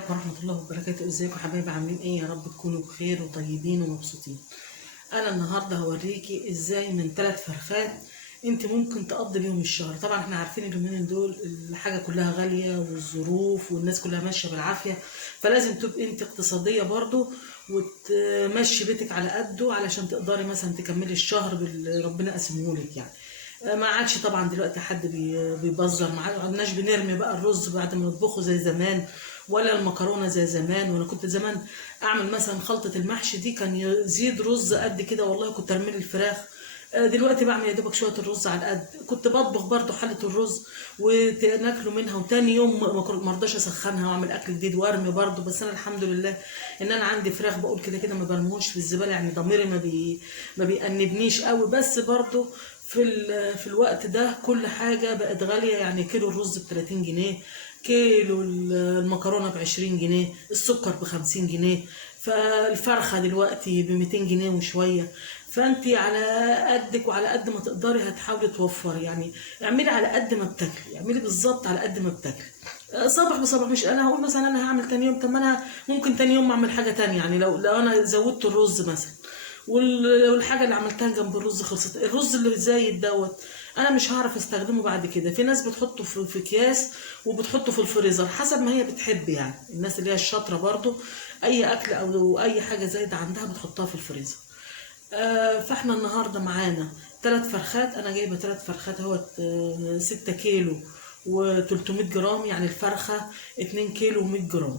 عليكم ورحمة الله وبركاته. ازيكم حبايبي؟ عاملين ايه؟ يا رب تكونوا بخير وطيبين ومبسوطين. انا النهارده هوريكي ازاي من 3 فرخات انت ممكن تقضي بيهم الشهر. طبعا احنا عارفين اليومين دول الحاجه كلها غاليه والظروف والناس كلها ماشيه بالعافيه، فلازم تبقي انت اقتصاديه برضو وتمشي بيتك على قده علشان تقدري مثلا تكملي الشهر باللي ربنا قسمهولك يعني. ما عادش طبعا دلوقتي حد بيبذر، ما عدناش بنرمي بقى الرز بعد ما نطبخه زي زمان، ولا المكرونه زي زمان. وانا كنت زمان اعمل مثلا خلطه المحشي دي كان يزيد رز قد كده، والله كنت ارمي الفراخ. دلوقتي بعمل يا دوبك شويه الرز على القد. كنت بطبخ برضو حله الرز وناكله منها، وتاني يوم ما رضاش اسخنها واعمل اكل جديد وارمي برضو. بس انا الحمد لله ان انا عندي فراخ، بقول كده كده ما برموش في الزباله، يعني ضميري ما بيأنبنيش قوي. بس برضو في الوقت ده كل حاجه بقت غاليه، يعني كيلو الرز ب 30 جنيه، كيلو المكرونه ب 20 جنيه، السكر ب 50 جنيه، فالفرخه دلوقتي ب 200 جنيه وشويه. فانت على قدك وعلى قد ما تقدري هتحاولي توفري، يعني اعملي على قد ما بتاكلي، اعملي بالظبط على قد ما بتاكلي. صبح بصبح. مش انا هقول مثلا انا هعمل تاني يوم، طب ما انا ممكن تاني يوم اعمل حاجه تانية. يعني لو انا زودت الرز مثلا والحاجه اللي عملتها جنب الرز خلصت، الرز اللي زايد دوت انا مش هعرف استخدمه بعد كده. في ناس بتحطه في اكياس وبتحطه في الفريزر حسب ما هي بتحب، يعني الناس اللي هي الشاطره برضو اي اكل او اي حاجه زايده عندها بتحطها في الفريزر. فاحنا النهارده معانا 3 فرخات. انا جايبه 3 فرخات اهوت، 6 كيلو و300 جرام، يعني الفرخه 2 كيلو و100 جرام.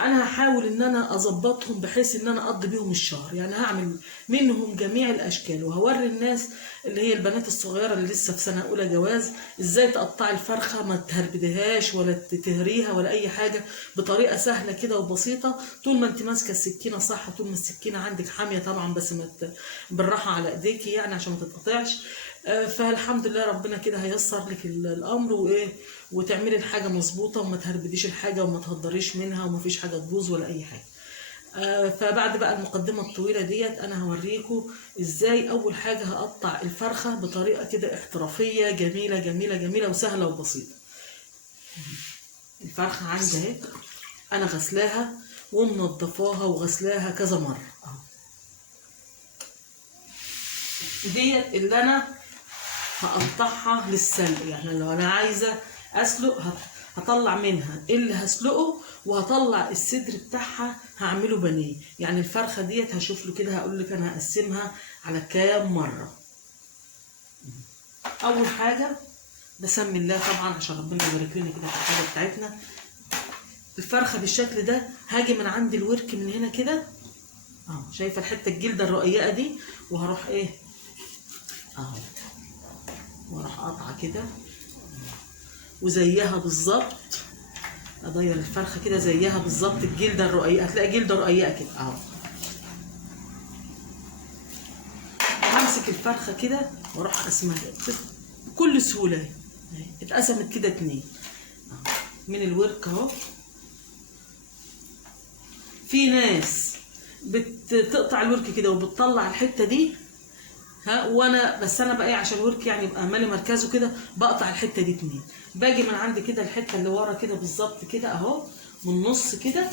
انا هحاول ان انا اظبطهم بحيث ان انا اقضي بيهم الشهر، يعني هعمل منهم جميع الاشكال، وهوري الناس اللي هي البنات الصغيره اللي لسه في سنه اولى جواز ازاي تقطعي الفرخه، ما تهربدهاش ولا تهريها ولا اي حاجه، بطريقه سهله كده وبسيطه. طول ما انت ماسكه السكينه صح، طول ما السكينه عندك حاميه طبعا، بس بالراحه على ايديكي يعني عشان ما تتقطعش. فالحمد لله ربنا كده هيسر لك الامر وايه، وتعملي الحاجه مظبوطه وما تهربديش الحاجه وما تهدريش منها وما فيش حاجه تبوظ ولا اي حاجه. فبعد بقى المقدمه الطويله ديت انا هوريكم ازاي اول حاجه هقطع الفرخه بطريقه كده احترافيه جميله جميله جميله وسهله وبسيطه. الفرخه عندي اهي، انا غسلاها ومنضفاها وغسلاها كذا مره. ديت اللي انا هقطعها للسلق، يعني لو انا عايزه اسلق هطلع منها اللي هسلقه وهطلع الصدر بتاعها هعمله بانيه. يعني الفرخه ديت هشوف له كده، هقول لك انا هقسمها على كام مره. اول حاجه بسمي الله طبعا عشان ربنا يبارك لنا كده في الحاجه بتاعتنا. الفرخه بالشكل ده هاجي من عند الورك من هنا كده اهو، شايفه الحته الجلده الرقيقه دي، وهروح ايه اهو، واروح قاطعه كده وزيها بالظبط. ادير الفرخه كده زيها بالظبط، الجلده الرقيقه هتلاقي جلده رقيقه كده اهو. همسك الفرخه كده واروح اقسمها بكل سهوله اهي، اتقسمت كده 2 من الورك اهو. في ناس بتقطع الورك كده وبتطلع الحته دي وانا بس انا بقى ايه، عشان الورك يعني يبقى مالي مركزه كده، بقطع الحته دي 2. باجي من عند كده الحته اللي ورا كده بالظبط كده اهو، من النص كده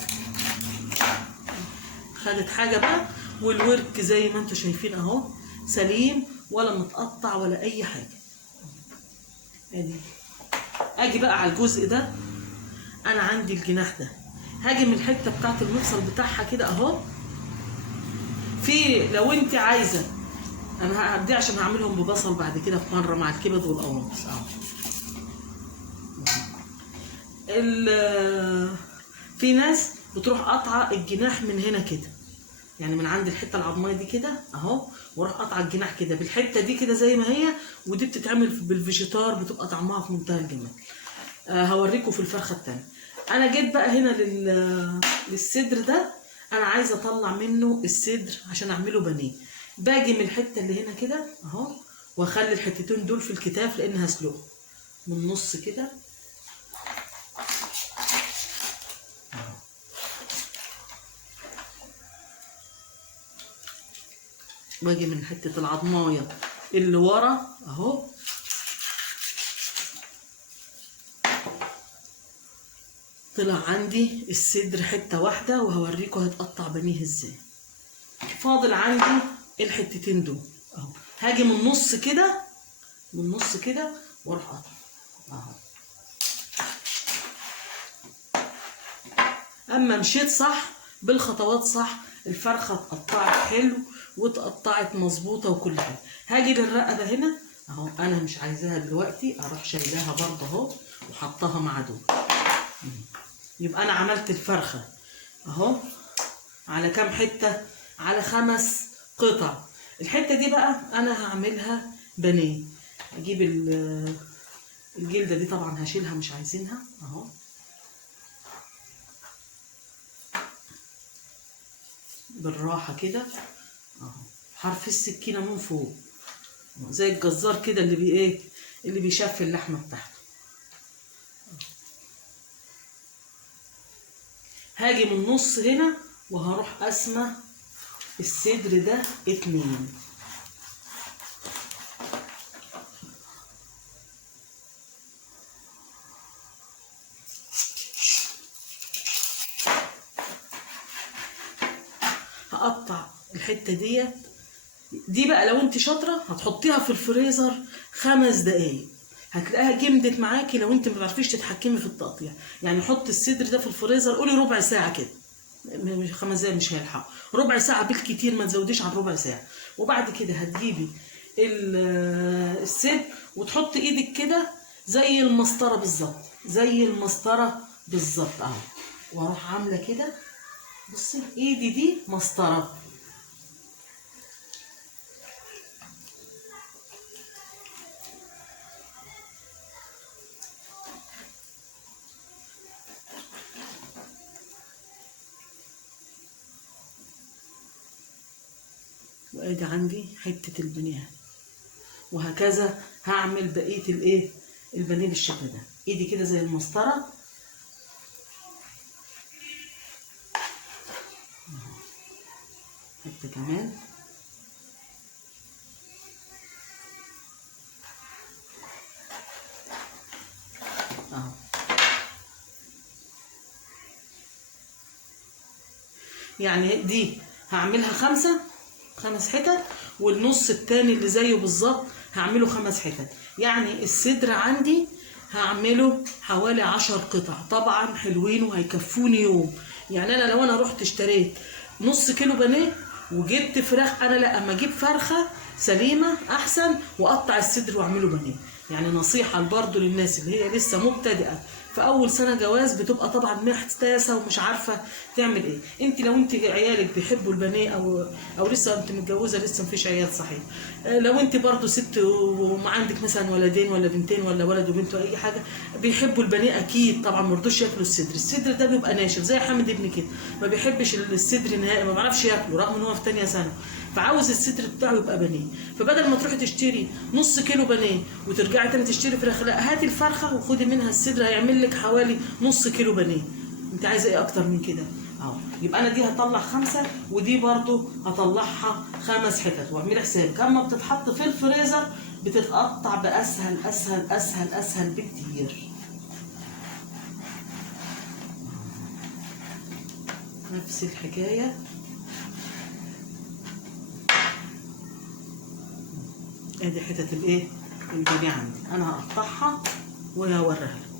خدت حاجه بقى، والورك زي ما انتم شايفين اهو سليم ولا متقطع ولا اي حاجه. ادي اجي بقى على الجزء ده، انا عندي الجناح ده هاجي من الحته بتاعت المفصل بتاعها كده اهو. في لو انت عايزه، انا هدي عشان هعملهم ببصل بعد كده في مره مع الكبد والقوانص اهو. في ناس بتروح قاطعه الجناح من هنا كده، يعني من عند الحته العظميه دي كده اهو، واروح قاطعه الجناح كده بالحته دي كده زي ما هي. ودي بتتعمل بالفيجيتار، بتبقى طعمها في منتهى الجمال. هوريكم في الفرخه الثانيه. انا جيت بقى هنا للصدر ده، انا عايزه اطلع منه الصدر عشان اعمله بانيه. باجي من الحته اللي هنا كده اهو، واخلي الحتتين دول في الكتاف لان هسلقه من النص كده. باجي من حته العظمايه اللي ورا اهو، طلع عندي الصدر حته واحده، وهوريكم هيتقطع بانيه ازاي. فاضل عندي الحتتين دول اهو. هاجي من النص كده، من النص كده، واروح قاطع اهو. اما مشيت صح بالخطوات صح، الفرخه اتقطعت حلو واتقطعت مظبوطه وكل حاجه. هاجي للرقبه هنا اهو، انا مش عايزاها دلوقتي، اروح شايلاها برضه اهو وحطها مع دول. يبقى انا عملت الفرخه اهو على كام حته؟ على 5 قطع. الحته دي بقى انا هعملها بانيه. اجيب الجلده دي طبعا هشيلها مش عايزينها اهو. بالراحه كده اهو، حرف السكينه من فوق زي الجزار كده اللي اللي بيشف اللحمه بتاعته. هاجي من النص هنا وهروح قاسمه الصدر ده 2. هقطع الحته دي بقى لو انت شاطره هتحطيها في الفريزر 5 دقايق، هتلاقيها جمدت معاكي. لو انت ما بتعرفيش تتحكمي في التقطيع، يعني حطي الصدر ده في الفريزر قولي ربع ساعه كده، 5 دقايق مش هيلحق، ربع ساعه بالكتير، ما تزوديش عن ربع ساعه. وبعد كده هتجيبي الصدر وتحطي ايدك كده زي المسطره بالظبط، زي المسطره بالظبط اهو، واروح عامله كده. بصي ايدي دي مسطره. وادي عندي حته البانيه، وهكذا هعمل بقيه البانيه بالشكل ده. ايدي كده زي المسطره حته كمان اهو. يعني دي هعملها 5 حتت، والنص التاني اللي زيه بالظبط هعمله 5 حتت. يعني الصدر عندي هعمله حوالي 10 قطع، طبعا حلوين وهيكفوني يوم. يعني انا لو انا رحت اشتريت نص كيلو بانيه وجبت فراخ، انا لا، اما اجيب فرخه سليمه احسن واقطع الصدر واعمله بانيه. يعني نصيحه برضه للناس اللي هي لسه مبتدئه في اول سنه جواز، بتبقى طبعا محتاسه ومش عارفه تعمل ايه. انت لو انت عيالك بيحبوا البانيه او لسه انت متجوزه لسه مفيش عيال صحيح، لو انت برضو ست وما عندك مثلا ولدين ولا بنتين ولا ولد وبنت واي حاجه بيحبوا البانيه اكيد طبعا، ما رضوش ياكلوا الصدر ده بيبقى ناشف زي حامد ابني كده، ما بيحبش الصدر نهائي، ما بيعرفش ياكله رغم ان هو في ثانيه سنه، فعاوز الصدر بتاعه يبقى بانيه. فبدل ما تروحي تشتري نص كيلو بانيه وترجعي تاني تشتري فراخ، لا، هاتي الفرخه وخدي منها الصدر، هيعمل لك حوالي نص كيلو بانيه. انت عايزه ايه اكتر من كده؟ اهو. يبقى انا دي هطلع 5 ودي برضو هطلعها 5 حتت، واعملي حسابك اما بتتحط في الفريزر بتتقطع باسهل اسهل اسهل اسهل بكتير. نفس الحكايه. ادي حتت البانيه عندي، انا هقطعها وهوريها لكم.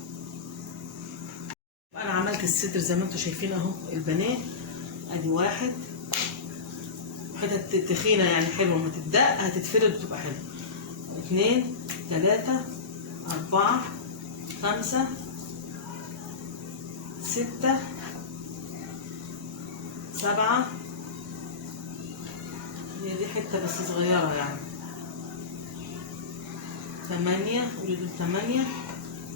انا عملت الصدر زي ما انتم شايفين اهو، البانيه ادي 1 حتت تخينه يعني حلوه، ما تتدق هتتفرد وتبقى حلوه. 2 3 4 5 6 7 هي دي حته بس صغيره يعني 8 قولي دول 8.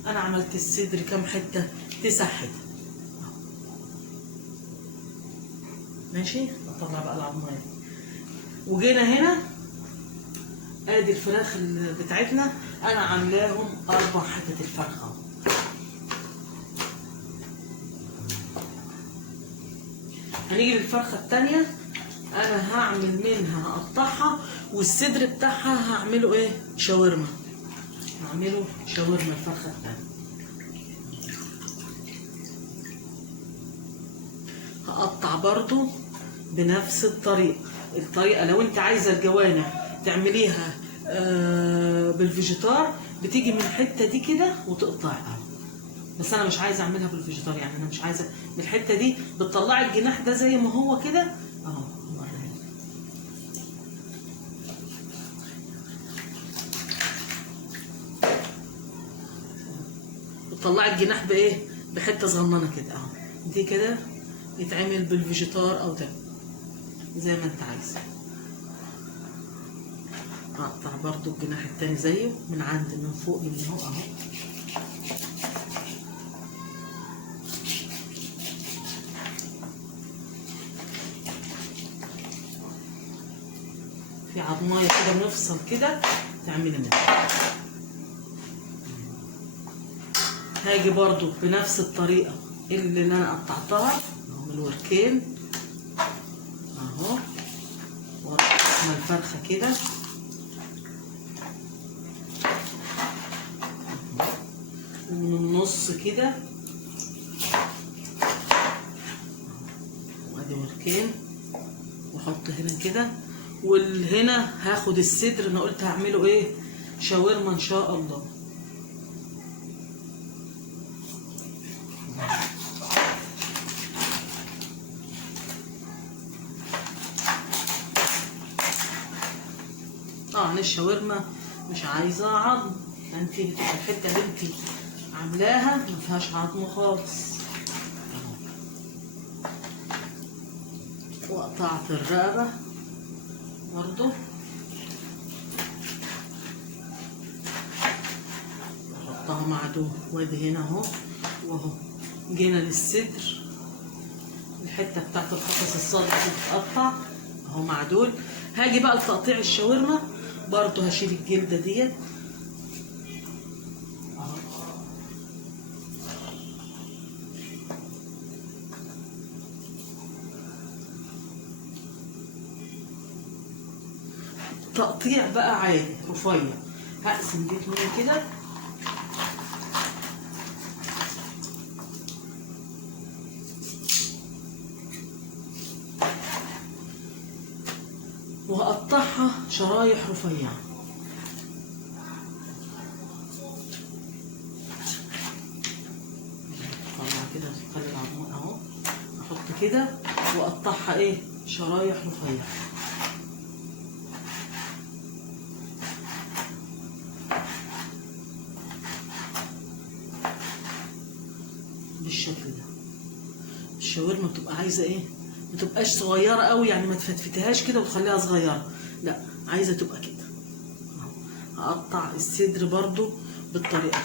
انا عملت الصدر كام حته؟ 9 حتت. ماشي. اطلع بقى العظمه دي. وجينا هنا ادي الفراخ بتاعتنا، انا عاملاهم 4 حتت الفرخه. هنيجي للفرخه الثانيه، انا هعمل منها هقطعها، والصدر بتاعها هعمله شاورما. هعمله شاورما الفرخه الثانيه. هقطع برضو بنفس الطريقة. لو انت عايزة الجوانح تعمليها بالفيجيتار، بتيجي من الحتة دي كده وتقطعها. بس انا مش عايزة اعملها بالفيجيتار، يعني انا مش عايزة من الحتة دي. بتطلعي الجناح ده زي ما هو كده اهو. بتطلعي الجناح بايه؟ بحتة صغننة كده اهو. دي كده يتعمل بالفيجيتار او ده زي ما انت عايزة. هقطع برضو الجناح التاني زيه من فوق من اهو اهو. في عضمايه كده مفصل كده تعملي منها. هاجي برضو بنفس الطريقة اللي انا قطعتها من الوركين اهو، وارسم الفرخة كده ومن النص كده، وادي وركين واحط هنا كده. والهنا هاخد الصدر، انا قلت هعمله ايه؟ شاورما ان شاء الله. طبعا الشاورما مش عايزه عظم، انت الحته اللي انت عاملاها ما فيهاش عظم خالص. وقطعت الرقبه برضو، احطها مع دول. وادي هنا اهو، واهو جينا للصدر، الحته بتاعت القفص الصدر بتتقطع اهو مع دول. هاجي بقى لتقطيع الشاورما برضو، هشيل الجلده ديت اهو. تقطيع بقى عادي رفيع. هقسم دي اتنين كده وهقطعها شرايح رفيعة. طلع كده خلي العظم اهو، احط كده واقطعها ايه؟ شرايح رفيعة بالشكل ده. الشاورما بتبقى عايزة ايه؟ ما تبقاش صغيرة قوي، يعني ما تفتفتهاش كده وتخليها صغيرة، لا عايزة تبقى كده. هقطع الصدر برضو بالطريقة.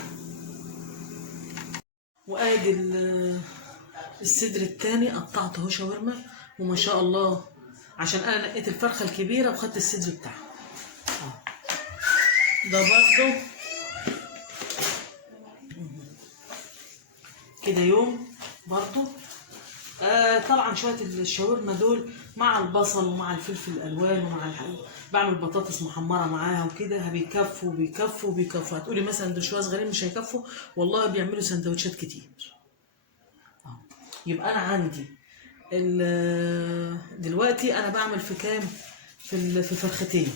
وادي الصدر التاني قطعته اهو شاورما، وما شاء الله عشان انا نقيت الفرخة الكبيرة وخدت الصدر بتاعها. ده برضو كده يوم برضو. طبعا شويه الشاورما دول مع البصل ومع الفلفل الالوان ومع بعمل بطاطس محمره معاها وكده بيكفوا بيكفوا بيكفوا. هتقولي مثلا دول شويه صغيرين مش هيكفوا، والله بيعملوا سندوتشات كتير. يبقى انا عندي دلوقتي انا بعمل في كام؟ في فرختين.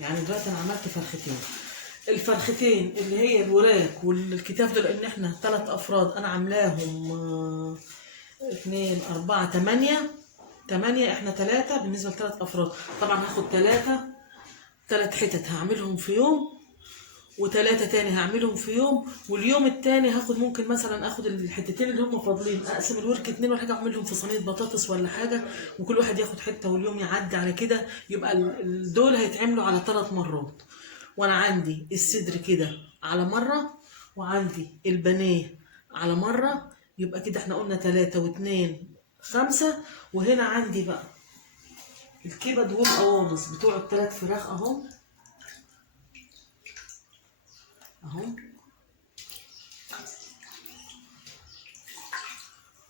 يعني دلوقتي انا عملت فرختين. الفرختين اللي هي الوراك والكتاف دول، ان احنا 3 افراد انا عاملاهم 2 4 8 احنا 3 بالنسبه ل3 افراد. طبعا هاخد 3 حتت هعملهم في يوم، و3 تاني هعملهم في يوم، واليوم التاني هاخد ممكن مثلا اخد الحتتين اللي هم فاضلين اقسم الورك 2 ولا حاجه، اعملهم في صينيه بطاطس ولا حاجه، وكل واحد ياخد حته واليوم يعدي على كده. يبقى دول هيتعملوا على 3 مرات. وانا عندي الصدر كده على مره، وعندي البانيه على مره. يبقى كده احنا قلنا 3 و2 5. وهنا عندي بقى الكبد والقوانص بتوع ال3 فراخ اهو اهو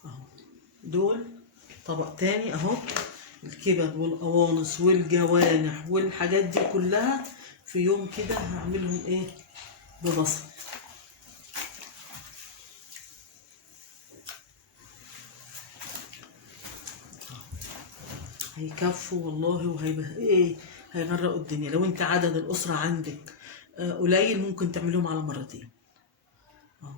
اهو. دول طبق تاني اهو، الكبد والقوانص والجوانح والحاجات دي كلها في يوم كده هعملهم ايه؟ ببصل. هيكفوا والله، وهيبقى ايه، هيغرقوا الدنيا. لو انت عدد الاسره عندك قليل ممكن تعملهم على مرتين.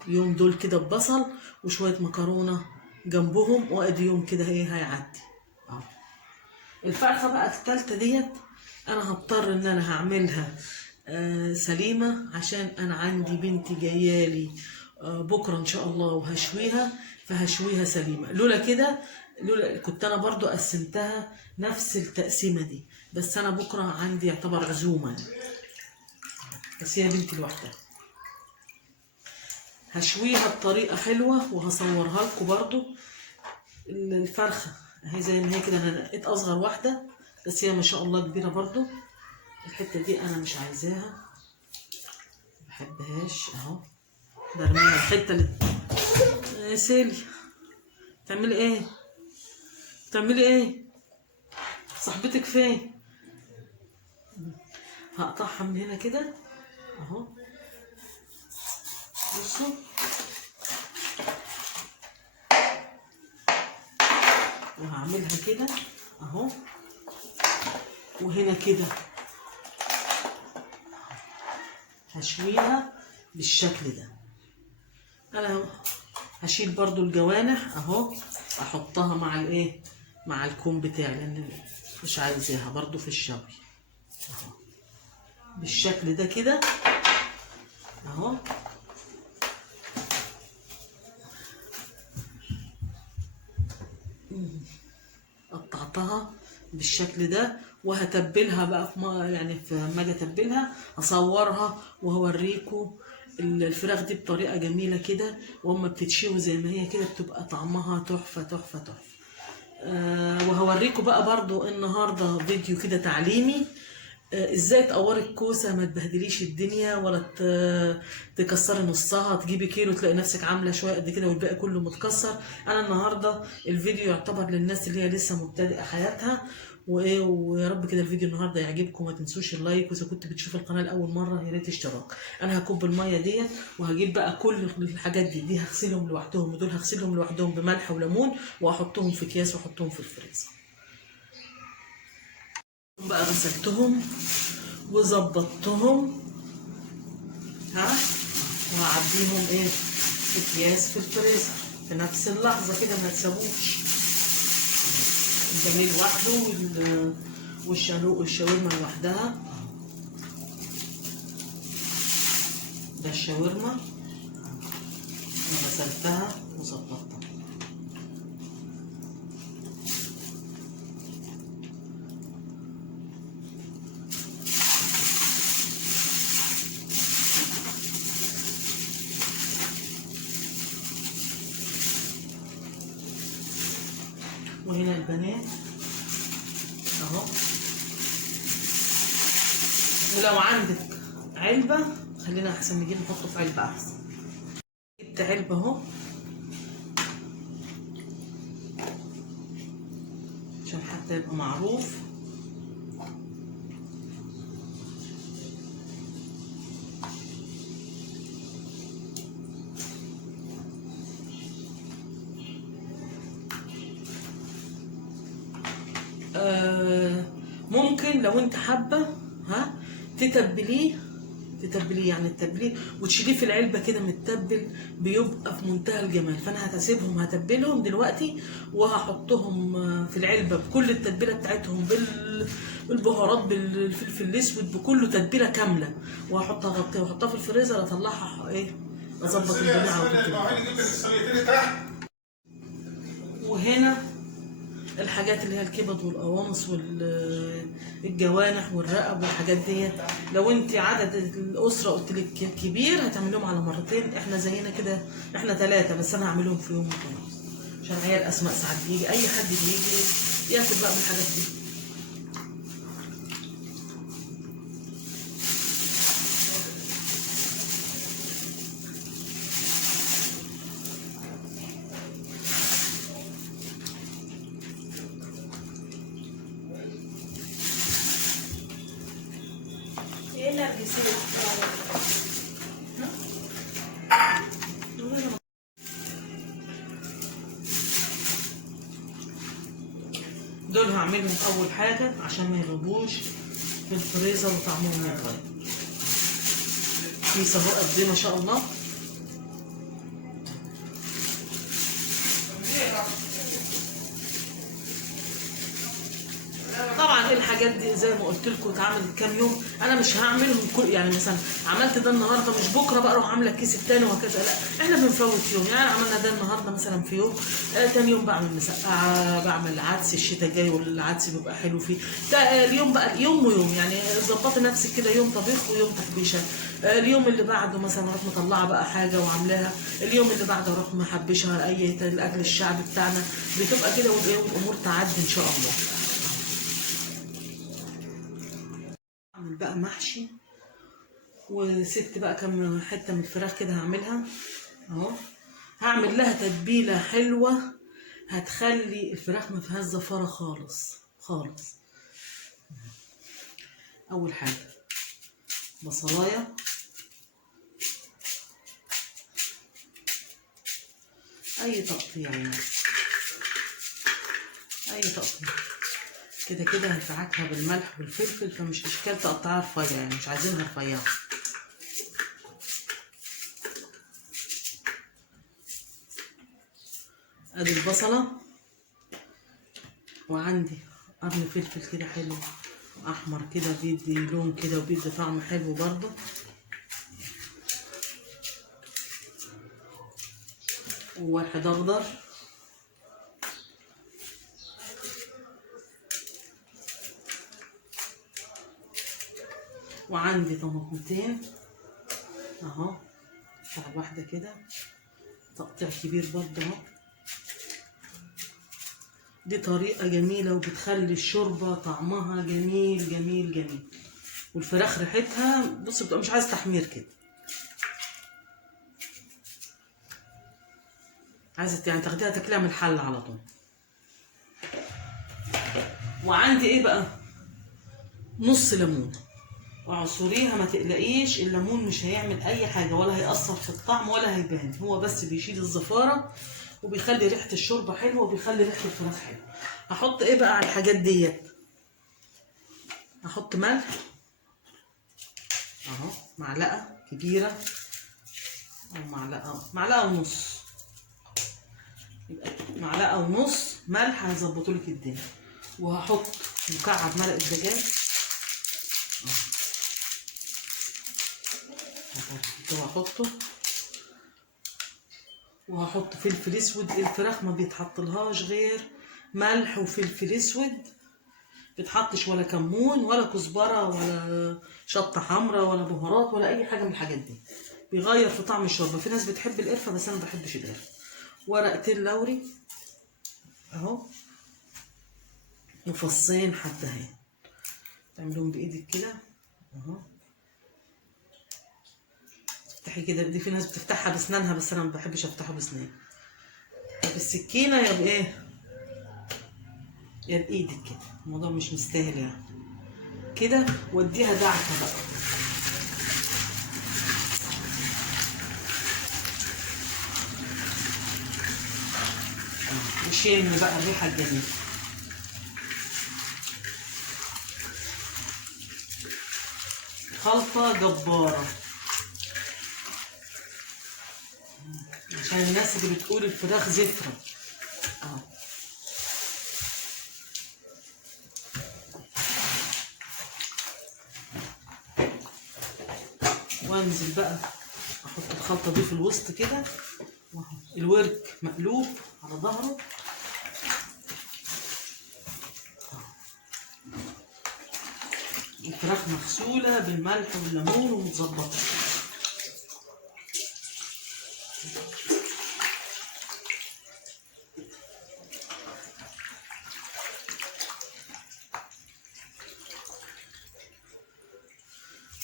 يوم دول كده ببصل وشويه مكرونه جنبهم، وادي يوم كده ايه هيعدي. الفرخه بقى التالتة ديت انا هضطر ان انا هعملها سليمه، عشان انا عندي بنتي جايالي بكره ان شاء الله وهشويها، فهشويها سليمه. لولا كنت انا برضو قسمتها نفس التقسيمه دي، بس انا بكره عندي يعتبر عزومه، بس هي بنتي لوحدها. هشويها بطريقه حلوه وهصورها لكم برضو. الفرخه اهي زي ما هي كده، انا نقيت اصغر واحده، بس هي ما شاء الله كبيره برضو. الحته دي انا مش عايزاها، مبحبهاش اهو، برميها. الحته اللي يا سيلي بتعملي ايه؟ بتعملي ايه؟ صاحبتك فين؟ هقطعها من هنا كده اهو، بصوا وهعملها كده اهو، وهنا كده هشويها بالشكل ده. انا هشيل برضو الجوانح اهو، احطها مع الايه، مع الكوم بتاعي، لان مش عايزاها برضو في الشوي اهو بالشكل ده كده اهو. قطعتها بالشكل ده، وهتبلها بقى في ما اجي اتبلها هصورها وهوريكم الفراخ دي بطريقه جميله كده، واما بتتشوي زي ما هي كده بتبقى طعمها تحفه تحفه تحفه. وهوريكم بقى برضو النهارده فيديو كده تعليمي، ازاي تقوري الكوسه ما تبهدليش الدنيا، ولا تكسري نصها، تجيبي كيلو تلاقي نفسك عامله شويه قد كده والباقي كله متكسر. انا النهارده الفيديو يعتبر للناس اللي هي لسه مبتدئه حياتها، وايه، ويا رب كده الفيديو النهارده يعجبكم. ما تنسوش اللايك، واذا كنت بتشوف القناه لاول مره يا ريت اشتراك. انا هكب الميه ديت وهجيب بقى كل الحاجات دي هغسلهم لوحدهم، ودول هغسلهم لوحدهم بملح وليمون، واحطهم في اكياس واحطهم في الفريزر. بقى غسلتهم وظبطتهم وهعبيهم ايه في اكياس في الفريزر في نفس اللحظه كده، ما تسابوش. الجميل لوحده والشاورما لوحدها. ده الشاورما انا غسلتها وظبطتها. وهنا البنات اهو. ولو عندك علبة خلينا احسن نجيب نحطه في علبة احسن. جبت علبة اهو عشان حتى يبقى معروف. ممكن لو انت حابه تتبليه يعني تتبليه وتشيليه في العلبه كده متبل، بيبقى في منتهى الجمال. فانا هتبلهم دلوقتي وهحطهم في العلبه بكل التتبيله بتاعتهم، بالبهارات، بالفلفل الاسود، بكله تتبيله كامله، وهحطها اغطيها واحطها في الفريزر، اطلعها ايه، اظبط الجماعه. وهنا الحاجات اللي هي الكبد والقوانص والجوانح والرقب والحاجات ديت، لو انت عدد الاسره قلت لك كبير هتعملهم على مرتين. احنا زينا كده احنا 3 بس، انا هعملهم في يوم وخلاص، عشان عيال اسماء ساعات بيجي اي حد بيجي ياكل بقى من الحاجات دي. دول هعملهم اول حاجه عشان ما يغيبوش في الفريزر وطعمهم يتغير. كيس اهو قد ايه ما شاء الله. طبعا الحاجات دي زي ما قلت لكم اتعملت كام يوم، انا مش هعملهم كل يعني مثلا عملت ده النهارده مش بكره بقى اروح عامله الكيس التاني وهكذا، لا احنا بنفوت يوم. يعني عملنا ده النهارده مثلا في يوم، تاني يوم بعمل مسقعه، بعمل عدس، الشتاء جاي والعدس بيبقى حلو فيه. اليوم بقى يوم ويوم، يعني ظبطي نفسك كده، يوم طبيخ ويوم تحبيشه. اليوم اللي بعده مثلا اروح مطلعه بقى حاجه وعاملاها، اليوم اللي بعده اروح محبشها اي الاكل الشعبي بتاعنا، بتبقى كده والامور تعدي ان شاء الله. اعمل بقى محشي، وسبت بقى كم حته من الفراخ كده هعملها اهو. هعمل لها تتبيله حلوه هتخلي الفراخ ما فيهاش زفاره خالص خالص. اول حاجه بصلايه، اي تقطيع يعني، اي تقطيع كده كده هدفعكها بالملح والفلفل، فمش اشكال تقطعها رفيع، يعني مش عايزينها رفيعه. ادي البصله، وعندي قرن فلفل كده حلو احمر كده بيدي لون كده وبيدي طعم حلو برضه، وواحد اخضر، وعندي طماطمتين اهو، بتاع واحده كده تقطيع كبير برضه اهو. دي طريقه جميله وبتخلي الشوربه طعمها جميل جميل جميل، والفراخ ريحتها بص بتبقى مش عايز تحمير كده، عايزه يعني تاخديها تاكليها من الحله على طول. وعندي ايه بقى، نص ليمونه واعصريها، ما تقلقيش الليمون مش هيعمل اي حاجه ولا هيأثر في الطعم ولا هيبان، هو بس بيشيل الزفاره وبيخلي ريحه الشوربه حلوه وبيخلي ريحه الفراخ حلوه. هحط ايه بقى على الحاجات ديت، هحط ملح اهو، معلقه كبيره او معلقه ونص، يبقى معلقه ونص ملح هيظبطولك الدنيا. وهحط مكعب مرق الدجاج وهحطه، وهحط فلفل اسود. الفراخ ما بيتحطلهاش غير ملح وفلفل اسود، بتحطش ولا كمون ولا كزبره ولا شطه حمراء ولا بهارات ولا اي حاجه من الحاجات دي، بيغير في طعم الشوربه. في ناس بتحب القرفه بس انا ما بحبش القرفه. ورقتين لوري اهو، وفصين حبهان، تعملهم بايدك كده اهو، تفتحي كده. دي في ناس بتفتحها باسنانها بس انا ما بحبش افتحه باسناني، بالسكينه يا بايه يا بايدك كده، الموضوع مش مستاهل يعني كده. واديها دعكه بقى، وشم بقى الريحه الجميله. خلطه جباره عشان الناس اللي بتقول الفراخ زفره اهو. وانزل بقى احط الخلطه دي في الوسط كده، الورك مقلوب على ظهره، الفراخ مغسوله بالملح والليمون ومتظبطه.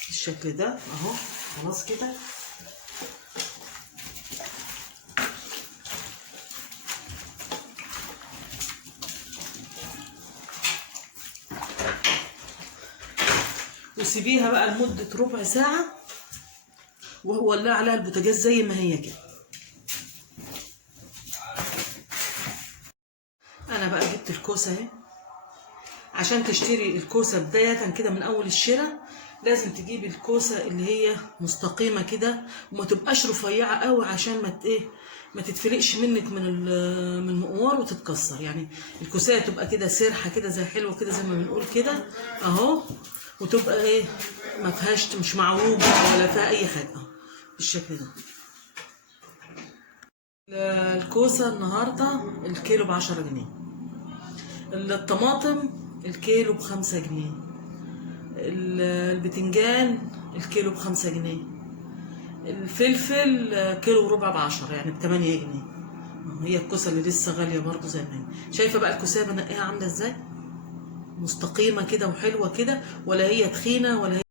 بالشكل ده اهو، خلاص كده. وسيبيها بقى لمدة ربع ساعة وولعي عليها البوتاجاز زي ما هي كده. انا بقى جبت الكوسة اهي عشان تشتري الكوسه بدايه كده من اول الشراء لازم تجيب الكوسه اللي هي مستقيمه كده وما تبقاش رفيعه قوي عشان ما تتفلقش منك من المقوار وتتكسر. يعني الكوسه تبقى كده سرحه كده زي حلوه كده زي ما بنقول كده اهو، وتبقى ما فيهاش مش معوجه ولا فيها اي حاجه اهو بالشكل ده. الكوسه النهارده الكيلو ب10 جنيه، الطماطم الكيلو ب5 جنيه، البتنجان الكيلو ب5 جنيه، الفلفل كيلو وربع ب10 يعني ب8 جنيه. هي الكوسه اللي لسه غاليه برضو زي ما هي. شايفه بقى الكوسه بنقيها عامله ازاي؟ مستقيمه كده وحلوه كده، ولا هي تخينه ولا هي.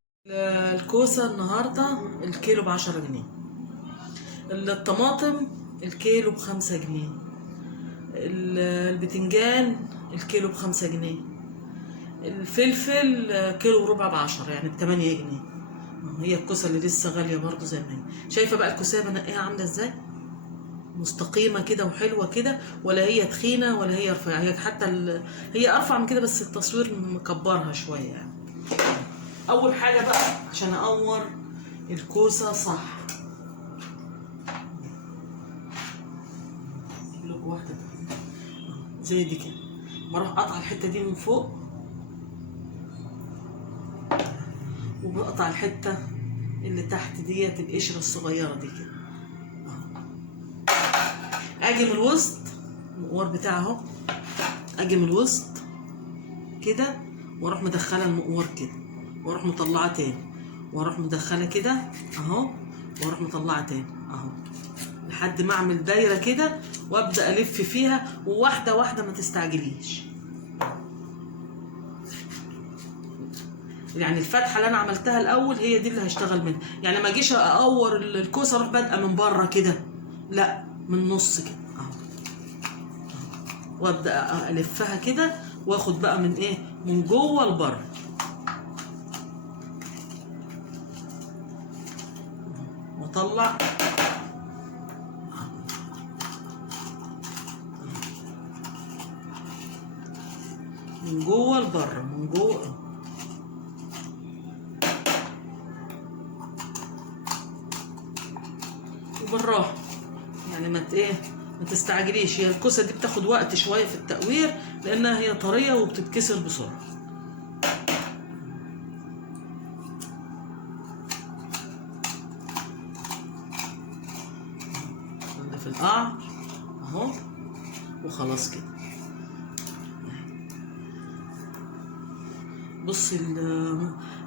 الكوسه النهارده الكيلو ب10 جنيه، الطماطم الكيلو ب5 جنيه، البتنجان الكيلو ب5 جنيه، الفلفل كيلو وربع ب10 يعني ب8 جنيه. هي الكوسه اللي لسه غاليه برضو زي ما هي. شايفه بقى الكوسه بنقيها عامله ازاي؟ مستقيمه كده وحلوه كده، ولا هي تخينه ولا هي رفيعه. هي حتى هي ارفع من كده بس التصوير مكبرها شويه يعني. اول حاجه بقى عشان اقور الكوسه صح، لك واحده زي دي كده، بروح قطع الحته دي من فوق وبقطع الحته اللي تحت ديت القشره الصغيره دي كده. اجي من الوسط المقوار بتاعه اهو، اجي من الوسط كده واروح مدخله المقوار كده واروح مطلعه تاني واروح مدخله كده اهو واروح مطلعه تاني اهو لحد ما اعمل دايره كده وابدا الف فيها، وواحده واحده ما تستعجليش. يعني الفتحه اللي انا عملتها الاول هي دي اللي هشتغل منها. يعني ما اجيش اقور الكوسه اروح بادئه من بره كده، لا من النص كده اهو، وابدا الفها كده واخد بقى من جوه لبره. واطلع من جوه لبره من جوه وبالراحه. يعني ما تستعجليش. هي الكوسه دي بتاخد وقت شويه في التقوير لانها هي طريه وبتتكسر بسرعه. في القعر اهو وخلاص كده. بصي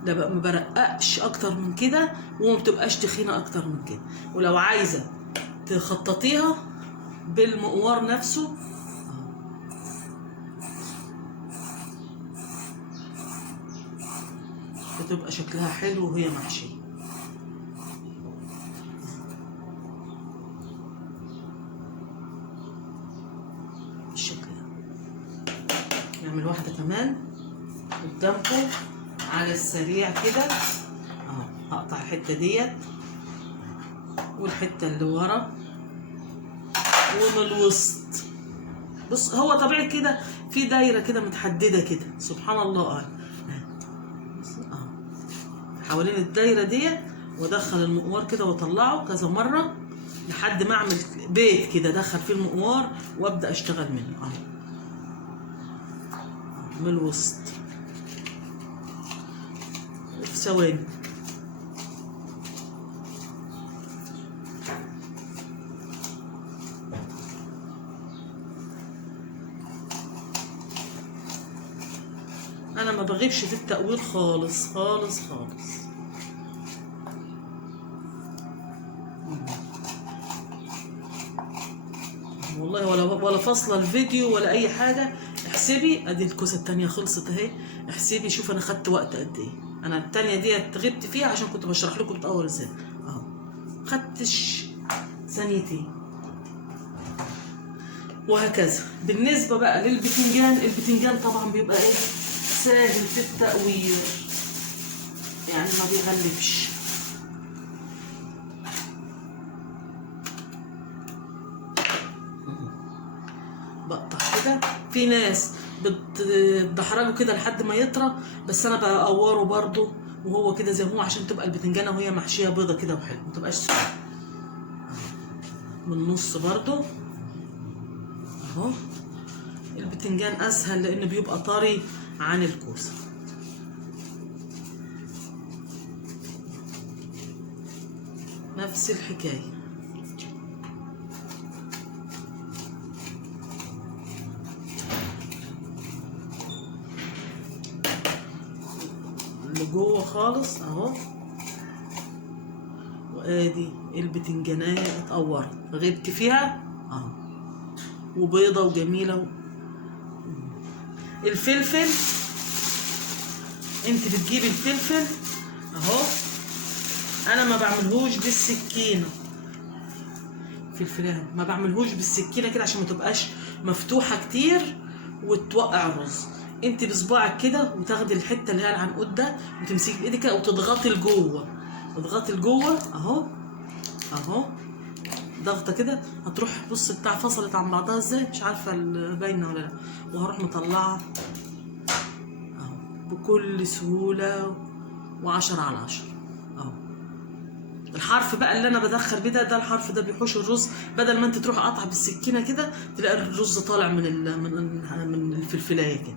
ده ما برققش اكتر من كده وما بتبقاش تخينه اكتر من كده. ولو عايزه تخططيها بالمقوار نفسه بتبقى شكلها حلو وهي محشيه بالشكل ده. نعمل واحده كمان قدامكم على السريع كده اهو. هقطع الحته ديت والحته اللي ورا ومن الوسط. بص هو طبيعي كده في دايره كده متحدده كده سبحان الله اهو حوالين الدايره ديت، وادخل المقوار كده واطلعه كذا مره لحد ما اعمل بيت كده ادخل فيه المقوار وابدا اشتغل منه اهو من الوسط في ثواني. انا ما بغيبش في التقوير خالص خالص خالص. والله ولا فاصله الفيديو ولا اي حاجه. احسبي ادي الكوسه التانيه خلصت اهي، احسبي شوف انا خدت وقت قد ايه. انا التانيه ديت غبت فيها عشان كنت بشرح لكم بتقور ازاي اهو، خدتش ثانيتين. وهكذا بالنسبه بقى للبتنجان. البتنجان طبعا بيبقى سهل في التقوير يعني ما بيغلبش. بقطع كده. في ناس بتدحرجه كده لحد ما يطرى، بس انا بقوره برضو وهو كده زي ما هو عشان تبقى البتنجانه وهي محشيه بيضه كده وحلو، ما تبقاش سودة. من النص برضو اهو. البتنجان اسهل لانه بيبقى طري عن الكوسه. نفس الحكايه. اللي جوه خالص اهو. وادي البتنجانية اتقورت، غبت فيها اهو وبيضة وجميلة. الفلفل انت بتجيبي الفلفل اهو، انا ما بعملهوش بالسكينة. فلفلايه ما بعملهوش بالسكينة كده عشان ما تبقاش مفتوحة كتير وتوقع الرز. انت بصباعك كده وتاخدي الحته اللي هي العنقود ده وتمسكي بايدك كده وتضغطي لجوه، اضغطي لجوه اهو اهو، ضغطه كده هتروح. بص بتاع فصلت عن بعضها ازاي، مش عارفه باينه ولا لا. وهروح مطلعه اهو بكل سهوله و10 على 10 اهو. الحرف بقى اللي انا بدخل بيه ده الحرف ده بيحوش الرز، بدل ما انت تروح قاطعه بالسكينه كده تلاقي الرز طالع من الفلفلايه كده.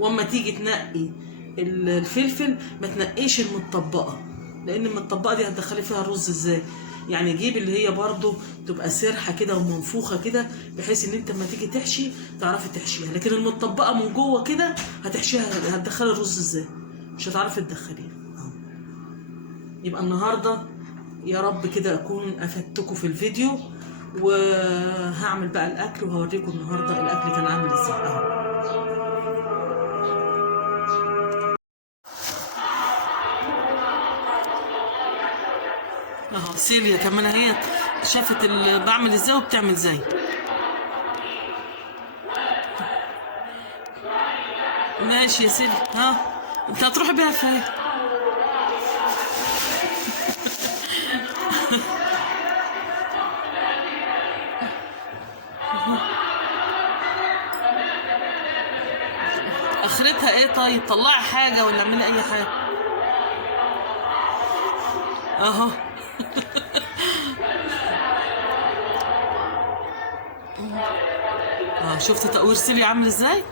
واما تيجي تنقي الفلفل ما تنقيش المتطبقه، لان المتطبقه دي هتدخلي فيها الرز ازاي؟ يعني جيب اللي هي برضو تبقى سرحه كده ومنفوخه كده، بحيث ان انت لما تيجي تحشي تعرفي تحشيها. لكن المتطبقه من جوه كده هتحشيها، هتدخلي الرز ازاي؟ مش هتعرفي تدخليها. يبقى النهارده يا رب كده اكون افدتكم في الفيديو، وهعمل بقى الاكل وهوريكم النهارده الاكل كان عامل ازاي اهو. اهو سيليا كمان هي شافت اللي بعمل ازاي وبتعمل زي. ماشي يا سيليا، ها انت هتروحي بيها فين؟ اخرتها ايه؟ طيب طلعي حاجه ولا اعملي اي حاجه اهو. شفت تقوير سيليا عامل ازاي؟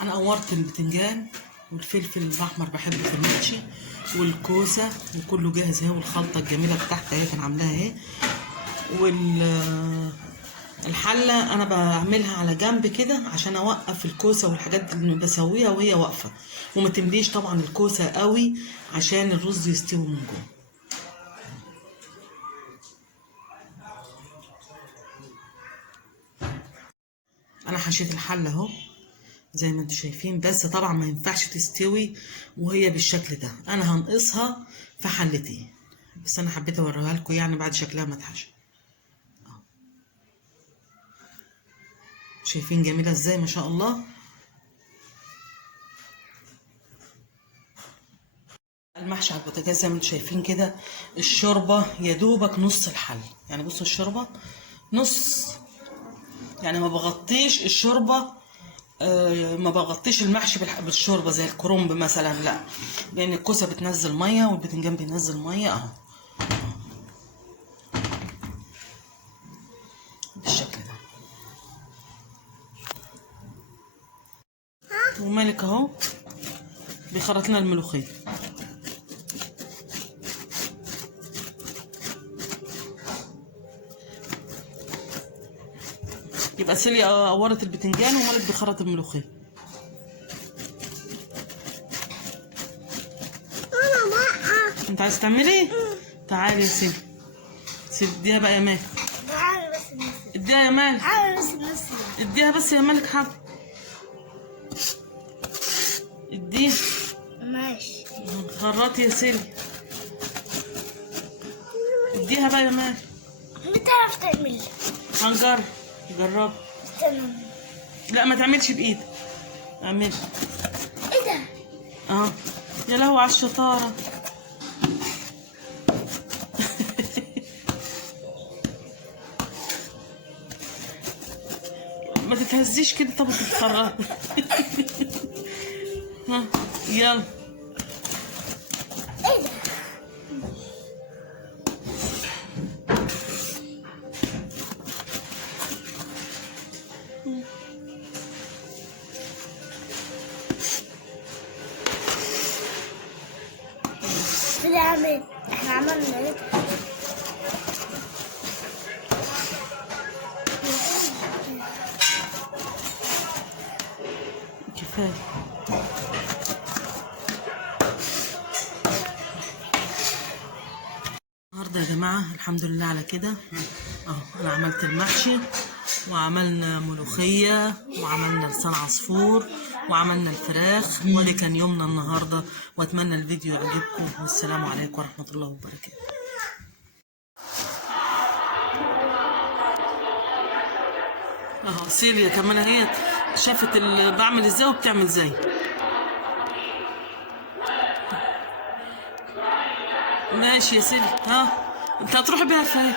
انا قورت البتنجان والفلفل الاحمر بحبه في المحشي والكوسه وكله جاهز اهي، والخلطه الجميله بتاعتها اهي كان عاملاها اهي. الحله انا بعملها على جنب كده عشان اوقف الكوسه والحاجات اللي بسويها وهي واقفه، وما تمليش طبعا الكوسه قوي عشان الرز يستوي من جوه. انا حشيت الحله اهو زي ما انتم شايفين، بس طبعا ما ينفعش تستوي وهي بالشكل ده. انا هنقصها في حلتين، بس انا حبيت اوريها لكم يعني بعد شكلها ما اتحشى. شايفين جميله ازاي ما شاء الله. المحشي على البوتاجاز زي ما انتم شايفين كده. الشوربه يا دوبك نص الحل، يعني بصوا الشوربه نص، يعني ما بغطيش الشوربه، ما بغطيش المحشي بالشوربه زي الكرنب مثلا، لا، لان الكوسه بتنزل ميه والبتنجان بينزل ميه اهو بالشكل ده. ومالك اهو بيخرط لنا الملوخيه. يبقى سيليا قورت البتنجان ومالك بيخرط الملوخيه. انت عايز تعملي ايه؟ تعالي يا سيليا. اديها بقى يا مالك. اديها يا مالك. اديها بس يا مالك حب. اديها. ماشي. خرطي يا سيليا. اديها بقى يا مالك. بتعرف تعمل؟ هنجرب. جرب. استنى. لا ما تعملش بايدك. اعملي. ايه ده؟ اه يا لهوي على الشطاره. ما تتهزيش كده، طب تتخرج. ها يلا. ايه ده؟ بنعمل احنا عملنا ايه؟ كفايه. النهارده يا جماعه الحمد لله على كده اهو، انا عملت المحشي وعملنا ملوخيه وعملنا لسان عصفور وعملنا الفراخ، وده كان يومنا النهارده، واتمنى الفيديو يعجبكم، والسلام عليكم ورحمه الله وبركاته. اهو سيليا كمان هي شافت اللي بعمل ازاي وبتعمل زي. ماشي يا سيليا، ها انت هتروحي بيها فين؟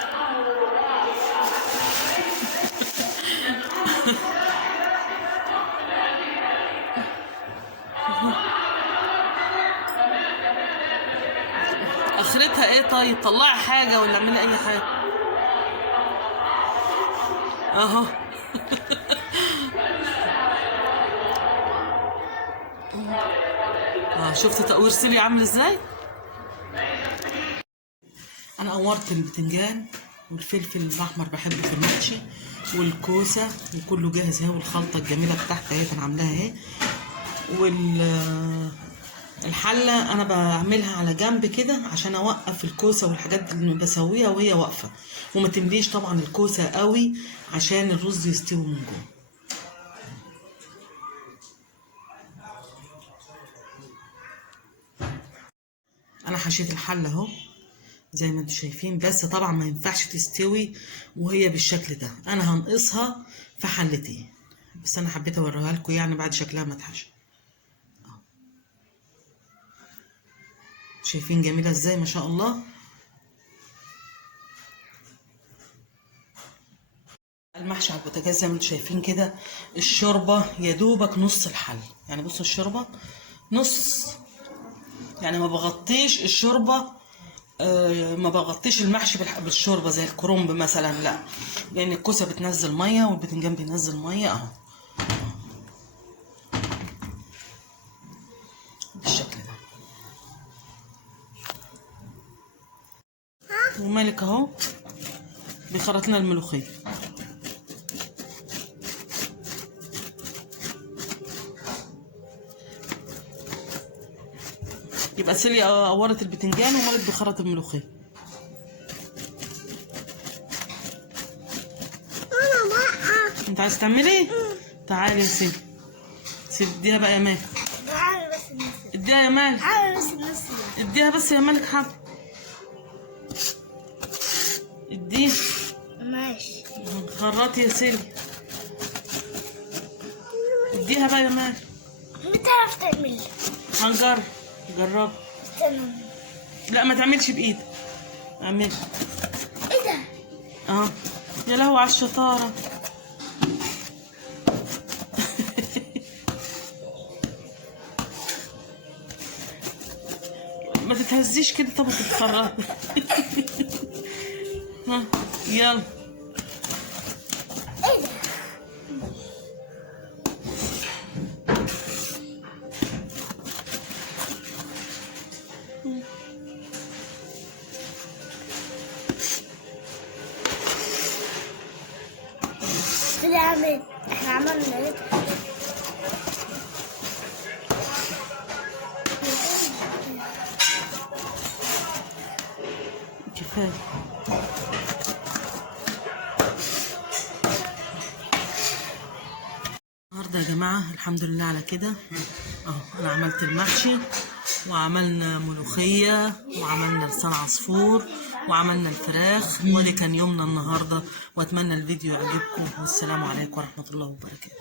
اخرتها ايه؟ طيب طلعي حاجه ولا اعملي اي حاجه. اهو. شفت تقوير سيليا عامل ازاي؟ انا قورت البتنجان والفلفل الاحمر بحبه في المحشي والكوسه، وكله جاهز اهي، والخلطه الجميله بتاعتي اهي بنعملها اهي، والحله انا بعملها على جنب كده عشان اوقف الكوسه والحاجات اللي بسويها وهي واقفه، وما تمليش طبعا الكوسه قوي عشان الرز يستوي من جوه. انا حشيت الحله اهو زي ما انتم شايفين، بس طبعا ما ينفعش تستوي وهي بالشكل ده، انا هنقصها في حلتين، بس انا حبيت اوريها لكم يعني بعد شكلها ما اتحشى. شايفين جميله ازاي ما شاء الله. المحشي على البوتاجاز زي ما انتم شايفين كده، الشوربه يا دوبك نص الحل، يعني بصوا الشوربه نص، يعني ما بغطيش الشوربه، ما بغطيش المحشي بالشوربه زي الكرنب مثلا، لا، لان الكوسه بتنزل ميه والبتنجان بينزل ميه اهو بالشكل ده. ومالك اهو بيخرط لنا الملوخيه. يبقى سيليا قورت البتنجان ومالك بيخرط الملوخيه. انت عايز تعملي ايه؟ تعالي يا سيدي، اديها بقى يا مالك، اديها يا مالك، اديها بس يا مالك حب، اديها. ماشي. خرطي يا سيدي، اديها بقى يا مالك. بتعرف تعمل؟ هنجرب، جرب. استنى. لا ما تعملش بايدك، اعملي. ايه ده؟ يا لهوي على الشطاره. ما تتهزيش كده، طب تتخرج. ها يلا. ايه ده؟ بنعمل احنا عملنا ايه؟ كفايه. النهارده يا جماعه الحمد لله على كده اهو، انا عملت المحشي وعملنا ملوخيه وعملنا لسان عصفور وعملنا الفراخ، وده كان يومنا النهارده، واتمنى الفيديو يعجبكم، والسلام عليكم ورحمه الله وبركاته.